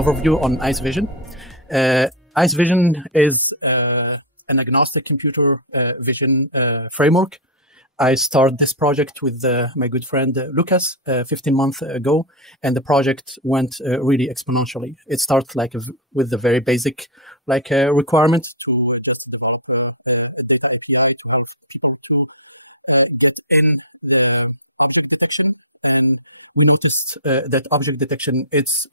overview on IceVision. IceVision is an agnostic computer vision framework. I started this project with my good friend Lucas 15 months ago, and the project went really exponentially. It starts with the very basic requirements to just develop a data API to help people to get in the object detection. We noticed that object detection is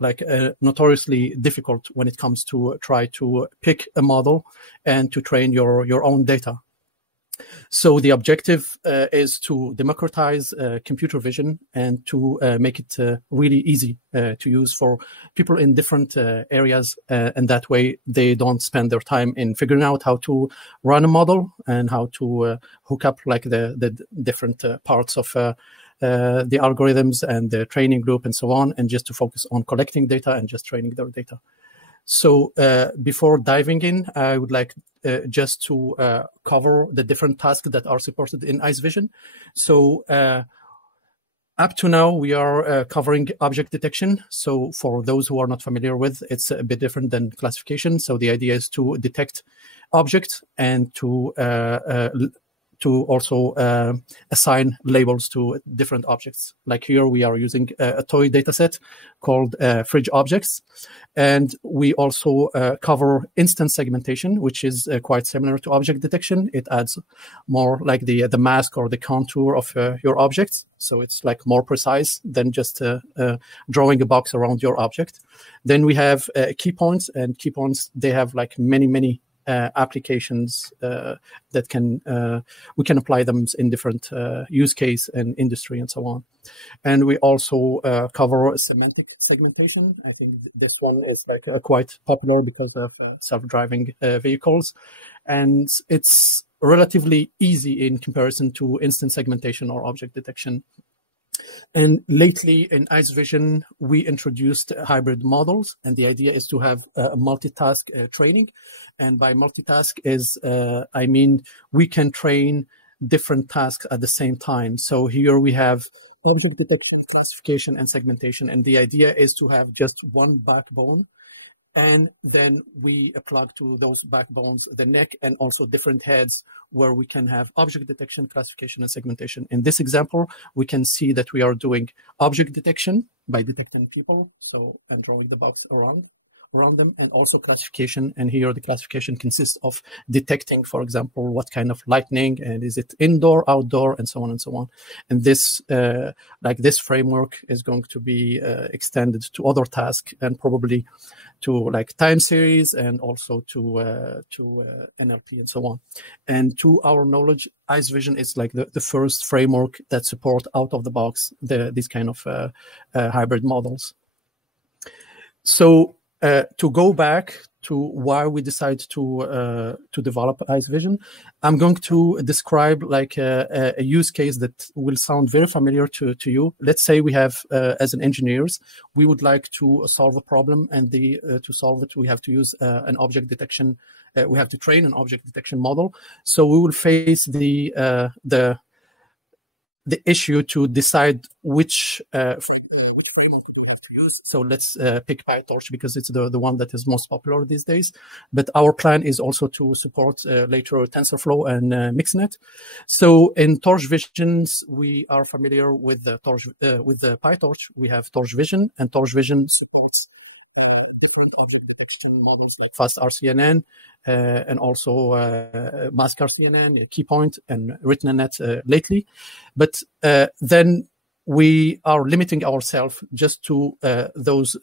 notoriously difficult when it comes to try to pick a model and to train your own data. So the objective is to democratize computer vision and to make it really easy to use for people in different areas. And that way they don't spend their time in figuring out how to run a model and how to hook up the different parts of the algorithms and the training group and so on, and just to focus on collecting data and just training their data. So before diving in, I would like just to cover the different tasks that are supported in IceVision. So up to now, we are covering object detection. So for those who are not familiar with, it's a bit different than classification. So the idea is to detect objects and to also assign labels to different objects. Like here, we are using a toy dataset called fridge objects. And we also cover instance segmentation, which is quite similar to object detection. It adds more like the mask or the contour of your objects. So it's more precise than just drawing a box around your object. Then we have key points, and key points, they have many applications that we can apply them in different use case and industry and so on. And we also cover semantic segmentation. I think this one is quite popular because of self-driving vehicles, and it's relatively easy in comparison to instance segmentation or object detection. And lately in IceVision, we introduced hybrid models, and the idea is to have multitask training. And by multitask I mean we can train different tasks at the same time. So here we have object detection, classification, and segmentation. And the idea is to have just one backbone. And then we plug to those backbones the neck and also different heads where we can have object detection, classification, and segmentation. In this example, we can see that we are doing object detection by detecting people, and drawing the box around them, and also classification. And here the classification consists of detecting, for example, what kind of lightning, and is it indoor, outdoor, and so on and so on. And this, this framework is going to be extended to other tasks and probably to time series and also to NLP and so on. And to our knowledge, IceVision is the first framework that support out of the box these kind of hybrid models. So to go back to why we decided to develop IceVision, I'm going to describe a use case that will sound very familiar to you. Let's say we have, as an engineers, we would like to solve a problem, and to solve it, we have to use an object detection. We have to train an object detection model. So we will face the issue to decide which framework we have to use. So let's pick PyTorch because it's the one that is most popular these days. But our plan is also to support later TensorFlow and MixNet. So in Torch Visions, we are familiar with the PyTorch. We have Torch Vision, and Torch Vision supports different object detection models like faster-rcnn and also mask-rcnn, keypoint, and RetinaNet lately. But then we are limiting ourselves just to those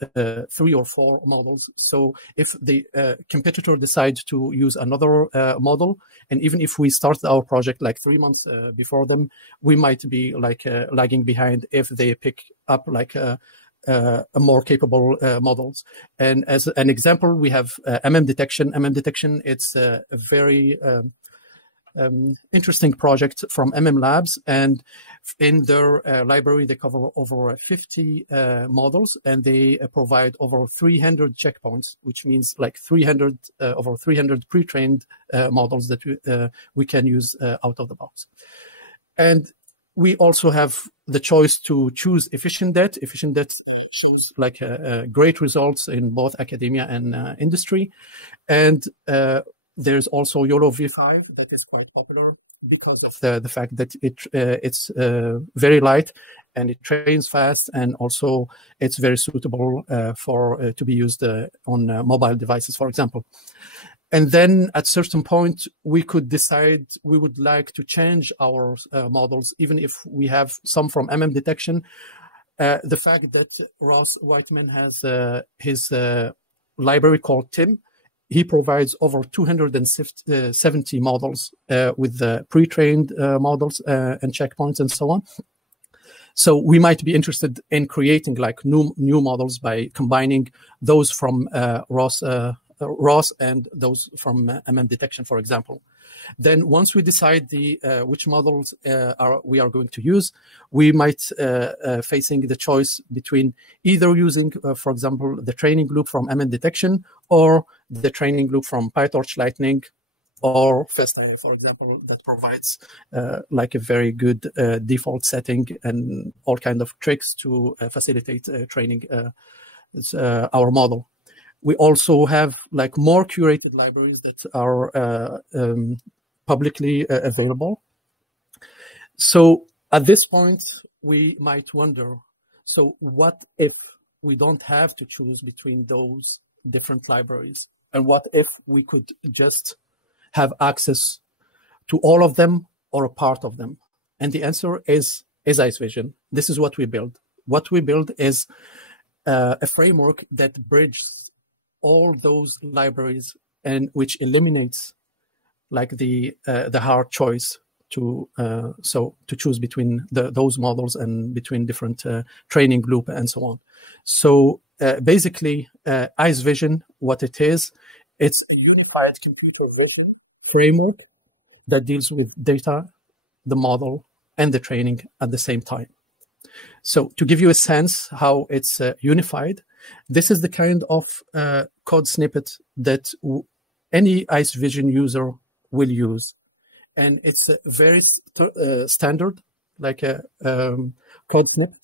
3 or 4 models. So if the competitor decides to use another model, and even if we start our project 3 months before them, we might be lagging behind if they pick up a more capable models. And as an example, we have MM detection. MM detection, it's a very interesting project from MM Labs, and in their library they cover over 50 models, and they provide over 300 checkpoints, which means over 300 pre-trained models that we can use out of the box. And we also have the choice to choose efficient det. Efficient det shows like great results in both academia and industry. And there's also YOLO V5 that is quite popular because of the fact that it's very light and it trains fast, and also it's very suitable to be used on mobile devices, for example. And then at certain point, we could decide we would like to change our models, even if we have some from detection. The fact that Ross Whiteman has his library called TIM, he provides over 270 models with pre-trained models and checkpoints and so on. So we might be interested in creating like new models by combining those from Ross and those from detection, for example. Then once we decide which models we are going to use, we might facing the choice between either using, for example, the training loop from detection or the training loop from pytorch-lightning or faster-rcnn, for example, that provides like a very good default setting and all kind of tricks to facilitate training our model. We also have like more curated libraries that are publicly available. So at this point, we might wonder, so what if we don't have to choose between those different libraries? And what if we could just have access to all of them or a part of them? And the answer is IceVision. This is what we build. What we build is a framework that bridges all those libraries and which eliminates like the hard choice to choose between those models and between different training loop and so on. So basically, IceVision, what it is, it's a unified computer vision framework that deals with data, the model, and the training at the same time. So to give you a sense how it's unified, this is the kind of code snippet that any IceVision user will use. And it's a very standard, like a code snippet.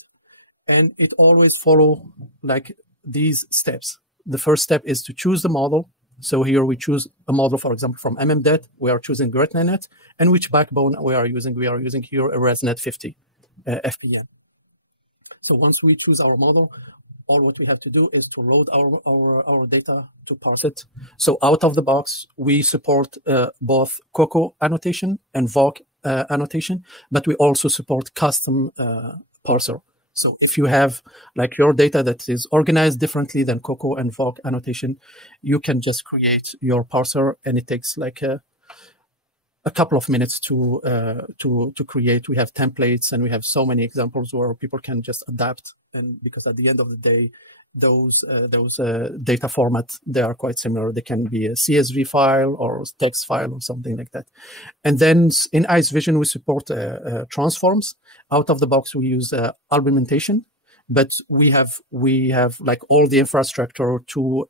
And it always follow like these steps. The first step is to choose the model. So here we choose a model, for example, from MMDet. We are choosing GretNet. And which backbone we are using? We are using here a ResNet 50 FPN. So once we choose our model, all what we have to do is to load our data to parse it. So out of the box, we support both Coco annotation and voc annotation, but we also support custom parser. So if you have like your data that is organized differently than Coco and voc annotation, you can just create your parser, and it takes like a couple of minutes to create. We have templates and we have so many examples where people can just adapt. And because at the end of the day, those data formats, they are quite similar. They can be a CSV file or text file or something like that. And then in IceVision, we support transforms. Out of the box, we use argumentation, but we have like all the infrastructure to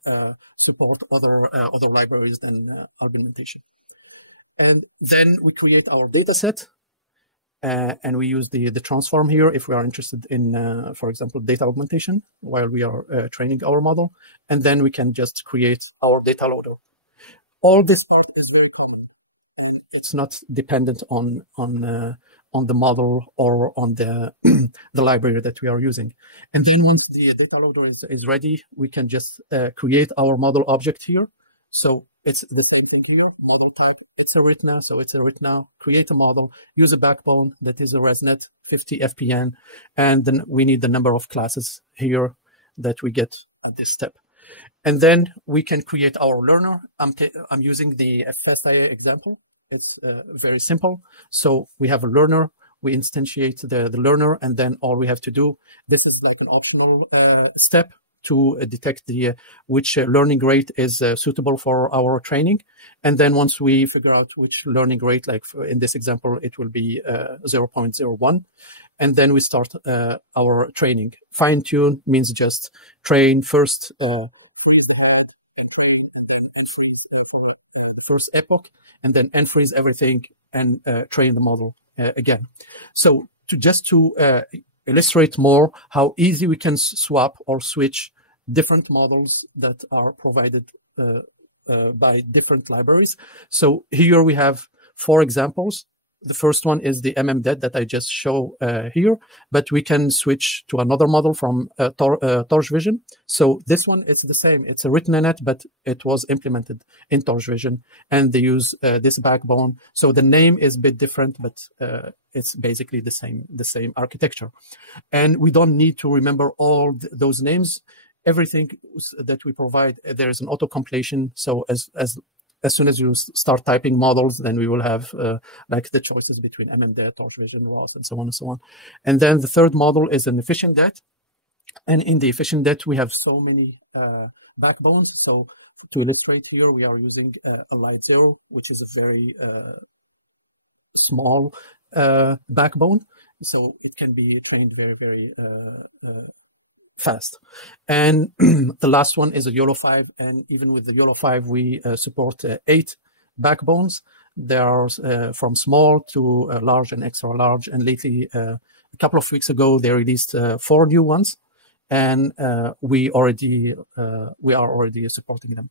support other libraries than argumentation. And then we create our data set, and we use the transform here if we are interested in, for example, data augmentation while we are training our model. And then we can just create our data loader. All this stuff is very common. It's not dependent on the model or on the the library that we are using. And then once the data loader is ready, we can just create our model object here. So it's the same thing here, model type. It's a RITNA, so it's a RITNA. Create a model, use a backbone that is a ResNet 50 FPN, and then we need the number of classes here that we get at this step. And then we can create our learner. I'm using the FastIA example. It's very simple. So we have a learner. We instantiate the learner, and then all we have to do, this is like an optional step to detect which learning rate is suitable for our training. And then once we figure out which learning rate, like in this example, it will be 0.01. And then we start our training. Fine tune means just train first epoch, and then unfreeze everything and train the model again. So just to illustrate more how easy we can swap or switch different models that are provided by different libraries. So here we have 4 examples. The first one is the MMDet that I just show here, but we can switch to another model from TorchVision. So this one, it's the same. It's a written-net, but it was implemented in TorchVision, and they use this backbone. So the name is a bit different, but it's basically the same architecture. And we don't need to remember all those names. Everything that we provide, there is an auto-completion. So as soon as you start typing models, then we will have like the choices between MMDet, TorchVision, ROS, and so on and so on. And then the third model is an efficient det. And in the efficient det, we have so many backbones. So to illustrate here, we are using a Light 0, which is a very small backbone. So it can be trained very, very fast. And the last one is a YOLO 5, and even with the YOLO 5 we support 8 backbones. They are from small to large and extra large, and lately a couple of weeks ago they released 4 new ones, and we are already supporting them.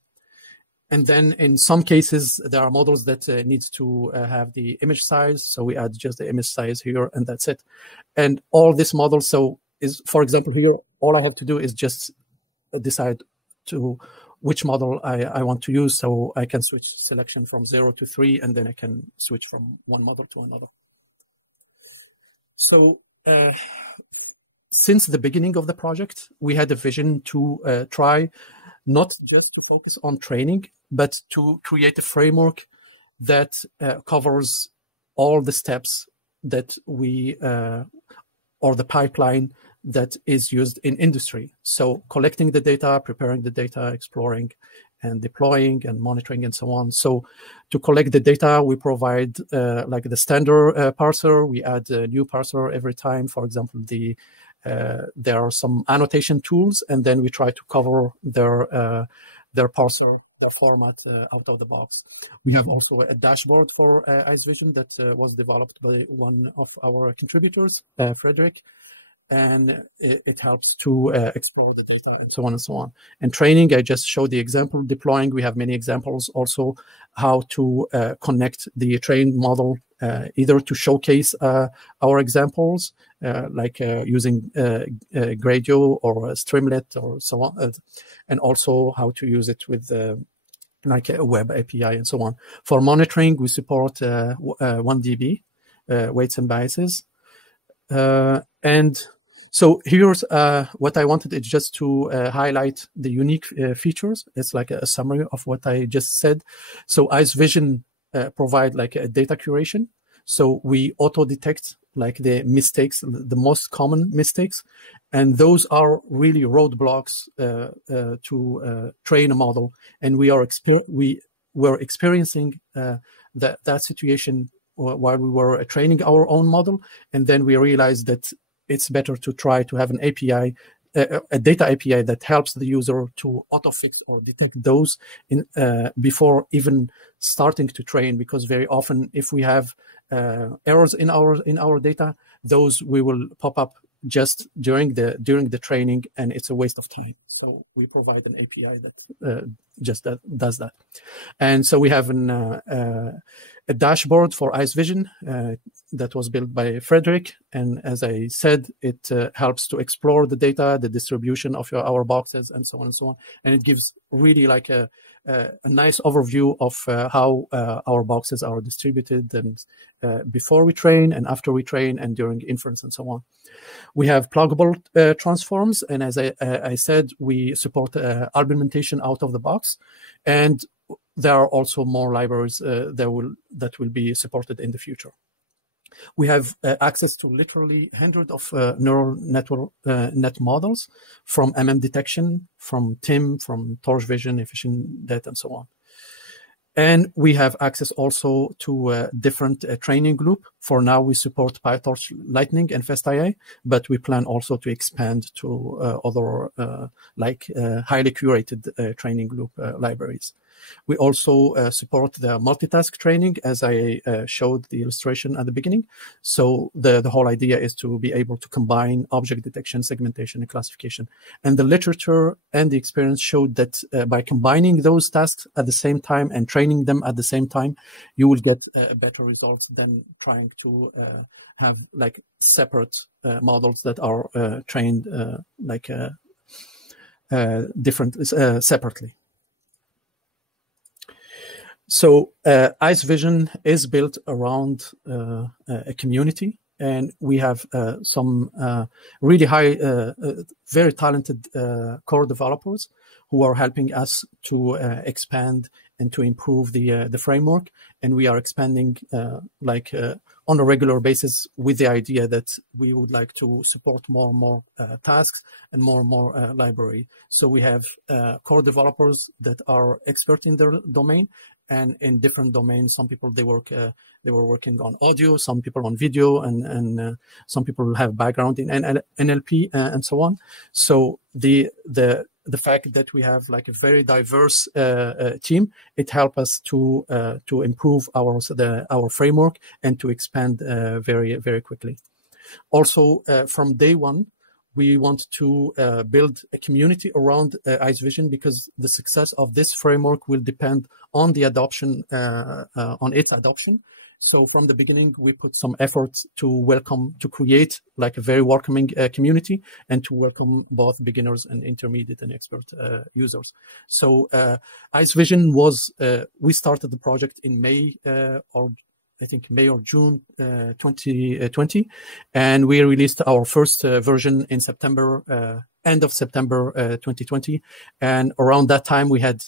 And then in some cases there are models that needs to have the image size, so we add just the image size here, and that's it. And all these models, so is, for example, here, all I have to do is just decide to which model I want to use. So I can switch selection from 0 to 3, and then I can switch from one model to another. So since the beginning of the project, we had a vision to try not just to focus on training, but to create a framework that covers all the steps that we, or the pipeline that is used in industry. So collecting the data, preparing the data, exploring and deploying and monitoring and so on. So to collect the data, we provide like the standard parser. We add a new parser every time. For example, there are some annotation tools, and then we try to cover their parser, their format out of the box. We have also a dashboard for IceVision that was developed by one of our contributors, Frederick. And it helps to explore the data and so on and so on. And training, I just showed the example. Deploying, we have many examples also how to connect the trained model, either to showcase our examples, like using Gradio or Streamlit or so on, and also how to use it with like a web API and so on. For monitoring, we support 1DB, weights and biases. And so here's what I wanted is just to highlight the unique features. It's like a summary of what I just said. So IceVision provide like a data curation. So we auto-detect like the mistakes, the most common mistakes. And those are really roadblocks to train a model. And we were experiencing that situation while we were training our own model. And then we realized that it's better to try to have an API, a data API that helps the user to auto-fix or detect those before even starting to train. Because very often, if we have errors in our data, those we will pop up just during the training, and it's a waste of time. So we provide an API that does that. And so we have a dashboard for IceVision that was built by Frederick. And as I said, it helps to explore the data, the distribution of our boxes, and so on and so on. And it gives really like a nice overview of how our boxes are distributed, and before we train and after we train and during inference and so on. We have pluggable transforms, and as I said, we support argumentation out of the box, and there are also more libraries that will be supported in the future. We have access to literally hundreds of neural network net models, from MM detection, from TIM, from TorchVision, efficient det, and so on. And we have access also to a different training group. For now, we support pytorch-lightning and FastIA, but we plan also to expand to other highly curated training loop libraries. We also support the multitask training, as I showed the illustration at the beginning. So the whole idea is to be able to combine object detection, segmentation, and classification. And the literature and the experience showed that by combining those tasks at the same time and training them at the same time, you will get better results than trying to have like separate models that are trained separately. So IceVision is built around a community, and we have some really very talented core developers who are helping us to expand and to improve the framework. And we are expanding on a regular basis with the idea that we would like to support more and more tasks and more library. So we have core developers that are expert in their domain. And in different domains, some people they were working on audio, some people on video, and some people have background in NLP and so on. So the fact that we have like a very diverse team, it helps us to improve our framework and to expand very quickly. Also, from day one, we want to build a community around IceVision, because the success of this framework will depend on the adoption, on its adoption. So from the beginning, we put some effort to create like a very welcoming community and to welcome both beginners and intermediate and expert users. So IceVision was, we started the project in May or June 2020, and we released our first version in September, end of September 2020. And around that time, we had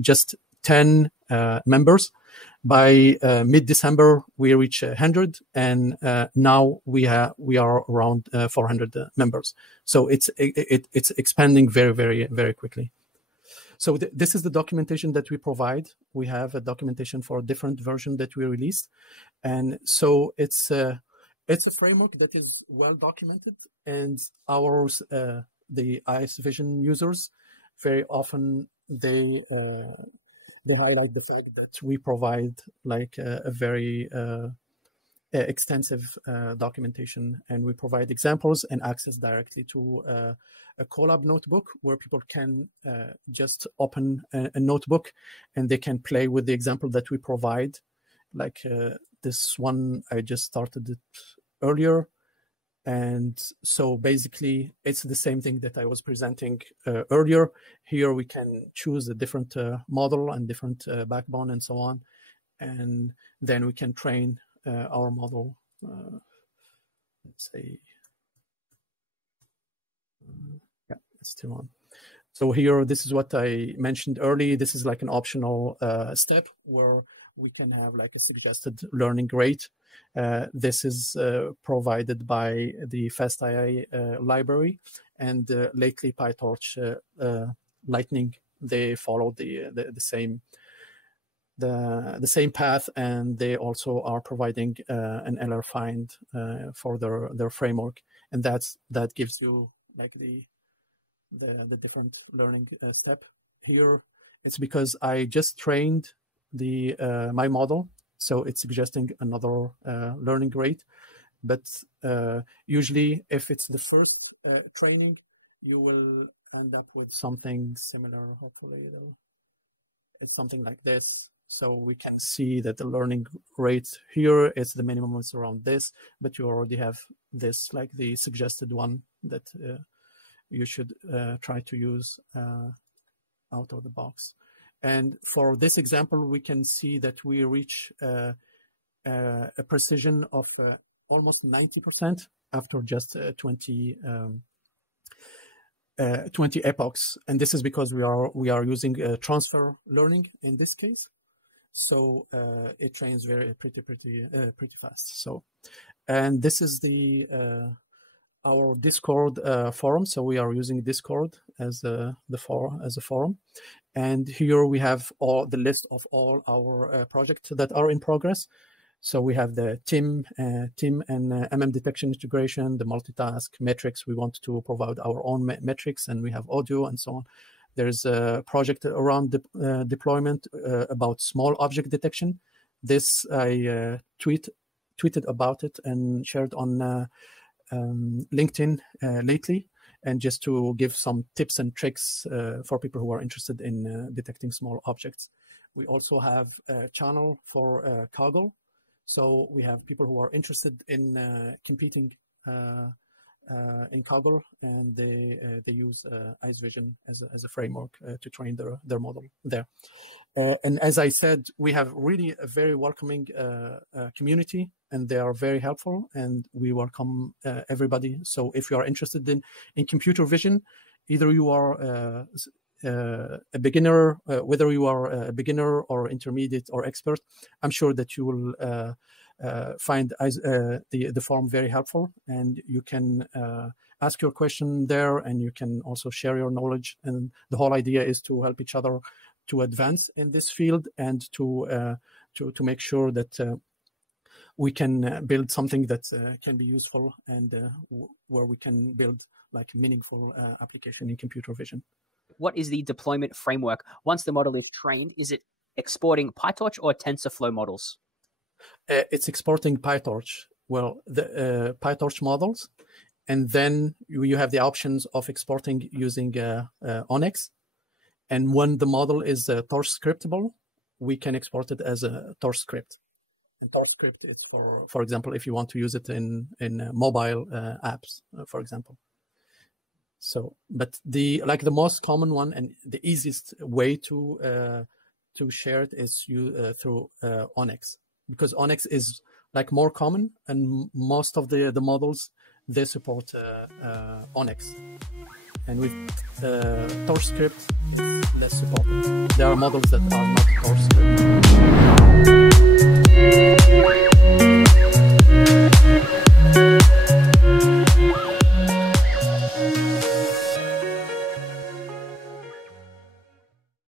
just 10 members. By mid-December, we reached 100, and now we are around 400 members. So it's expanding very quickly. So this is the documentation that we provide. We have a documentation for a different version that we released. And so it's a framework that is well documented, and the IceVision users, very often they highlight the fact that we provide like a very extensive documentation, and we provide examples and access directly to a Colab notebook where people can just open a notebook and they can play with the example that we provide. Like this one, I just started it earlier. And so basically it's the same thing that I was presenting earlier. Here we can choose a different model and different backbone and so on. And then we can train our model, let's say, yeah, it's still on. So here, this is what I mentioned earlier. This is like an optional step where we can have like a suggested learning rate. This is provided by the FastIA library, and lately pytorch-lightning, they follow the same path, and they also are providing an LR find for their framework, and that gives you like the different learning step. Here it's because I just trained my model, so it's suggesting another learning rate. But usually if it's the first training, you will end up with something similar. Hopefully it's something like this. So we can see that the learning rate here is the minimum is around this, but you already have this, like the suggested one that you should try to use out of the box. And for this example, we can see that we reach a precision of almost 90% after just 20 epochs. And this is because we are using transfer learning in this case. So it trains pretty fast. So, and this is our Discord forum. So we are using Discord as a forum. And here we have the list of all our projects that are in progress. So we have the TIM and MM detection integration, the multitask metrics. We want to provide our own metrics, and we have audio and so on. There's a project around deployment about small object detection. This I tweeted about it and shared on LinkedIn lately, and just to give some tips and tricks for people who are interested in detecting small objects. We also have a channel for Kaggle. So we have people who are interested in competing in Kaggle, and they use IceVision as a framework to train their model there. And as I said, we have really a very welcoming community, and they are very helpful, and we welcome everybody. So if you are interested in computer vision, either you are a beginner, whether you are a beginner or intermediate or expert, I'm sure that you will find the forum very helpful, and you can ask your question there, and you can also share your knowledge. And the whole idea is to help each other to advance in this field, and to make sure that we can build something that can be useful, and where we can build like meaningful application in computer vision. What is the deployment framework? Once the model is trained, is it exporting PyTorch or TensorFlow models? It's exporting PyTorch. Well, the PyTorch models, and then you have the options of exporting using Onyx. And when the model is torch scriptable, we can export it as a torch script. And torch script is for example, if you want to use it in mobile apps, for example. So, but the most common one and the easiest way to share it is through Onyx, because Onyx is like more common, and most of the models, they support Onyx. And with torch script, less supported. There are models that are not torch script.